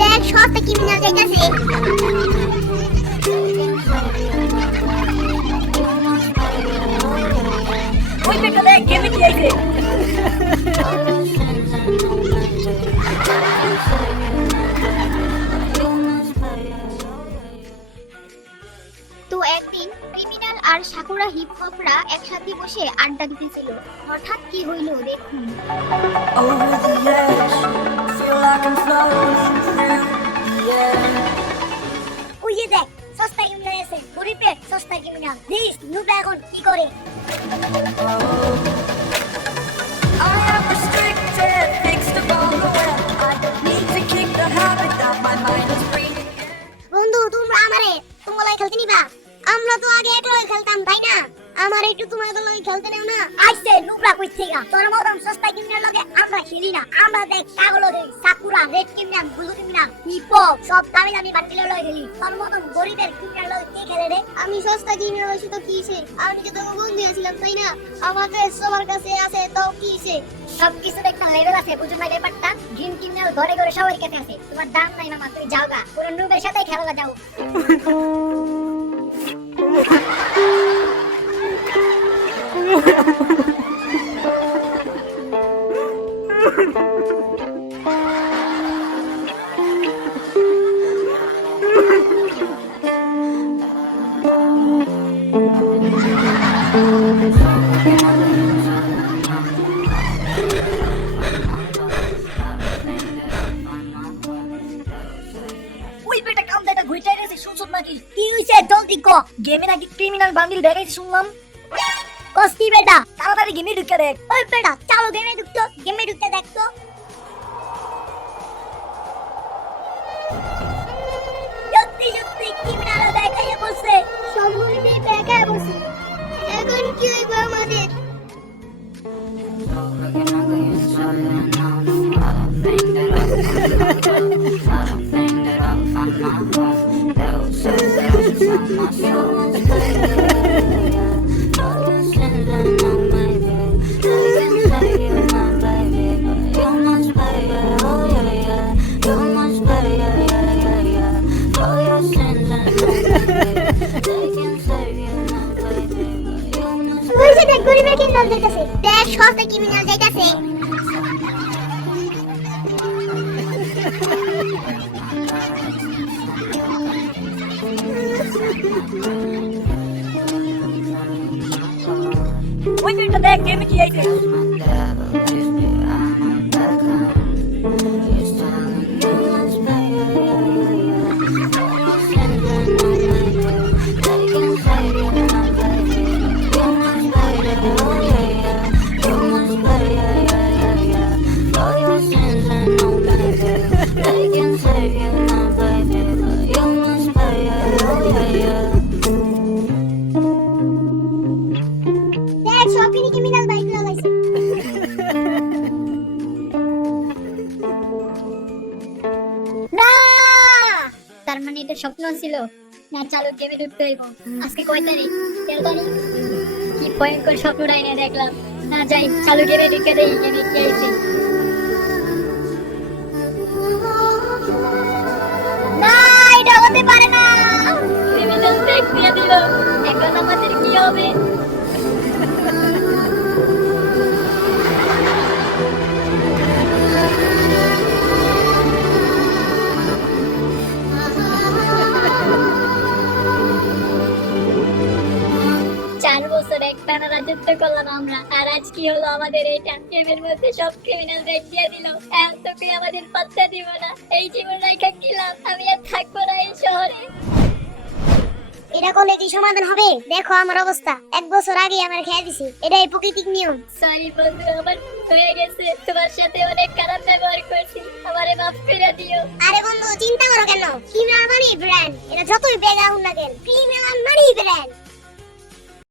দেখ সস্তা ক্রিমিনাল যাইতাছে। ওই বেটা দেখ গেমে কি আইছে। তো একদিন ক্রিমিনাল আর সাকুরা হিপ হপরা একসাথে বসে আড্ডা দিতেছিল। হঠাৎ কি হইল দেখুন। Over the edge, feel like I'm floating through the air. ওই যে দেখ সস্তা ক্রিমিনাল আছে, গরিবে সস্তা ক্রিমিনাল। দিস নুবরা এখন কি করে? I am restricted, fixed upon the web. I need to kick the habit that my mind is breathing in. বন্ধু তোমরা আমারে তোমালাই খেলতে নিবা? আমরা তো আগে একলাই খেলতাম তাই না? আমার একটু তোমাদের লগে খেলতে নেও না? আইছে নুবরা কই থেকে? তোর মতন সস্তা ক্রিমিনাল লগে আমরা খেলি না। আমরা দেখ কাগলো দেখ sakura, red criminal, blue criminal, hippo সব দামি দামি বান্ডিলের লগে খেলি। তোর মতন গরিবের ক্রিমিনাল লগে কি খেলে রে? আমি সস্তা ক্রিমিনাল হইছি তো কিছে? আমি তো তোমার বন্ধু আছিলাম তাই না? আমাদের সবার কাছে আছে তো কিছে? সব কিছুর একটা লেভেল আছে, বুঝুন না ব্যাপারটা? ড্রিম ক্রিমিনাল ঘরে ঘরে সবার কাছে আছে। তোমার দাম নাই মামা, তুমি যাও গা। পুরো নুবের সাথে খেলা যাও। ওই বেটা কামদাটা ঘুইটাই গেছে, শুনছস নাকি? কি হইছে জলদি ক। গেমে নাকি ক্রিমিনাল বান্ডিল দেখাইছে শুনলাম। কস্তি বেটা। তাড়াতাড়ি গেমে ঢুকে দেখ। ওই বেটা চালো গেমে ঢুকতো, গেমে ঢুকতে দেখতো। সত্যি সত্যি ক্রিমিনাল দেখাইয়া বসে। সবগুলি দেখাইয়া বসে। এখন কি হইব আমাদের? ওই যে দেখ গরিবের ক্রিমিনাল যাইতাছে। দেখ সস্তা ক্রিমিনাল যাইতাছে। ওই বেটা দেখ গেমে কি আইছে। দেখ সবকিনি ক্রিমিনাল বাইক লাগাইছে। না তার মানে এটা স্বপ্ন ছিল না? চালু গেমে ঢুকতে হইব। আজকে কয় তারিখ? 13 তারিখ। কি ভয়ঙ্কর স্বপ্নটাই না দেখলাম। না যাই চালু গেমে ঢুকে দেই, গেমে কি আইছে। না এটা হতে পারে না। ক্রিমিনাল ব্রেক দিয়ে দিল। এখন আমাদের কি হবে? একটানা রাজত্ব করলাম আমরা, আর আজ কি হলো আমাদের? এইটা গেমের মধ্যে সব ক্রিমিনাল রেড দিয়ে দিল। এত কি আমাদের পাত্তা দিব না? এই জীবন রেখা কি লাভ? আমি আর থাকবো না এই শহরে। এটা করলে কি সমাধান হবে? দেখো আমার অবস্থা, 1 বছর আগে আমার খেয়ে দিছি। এটাই প্রকৃতিক নিয়ম। সরি বন্ধু, আমার হয়ে গেছে। তোমার সাথে অনেক খারাপ ব্যবহার করছি, আমারে মাফ করে দিও। আরে বন্ধু চিন্তা করো কেন? ক্রিমিনাল মানে ব্র্যান্ড, এটা যতই বেগাউন লাগেন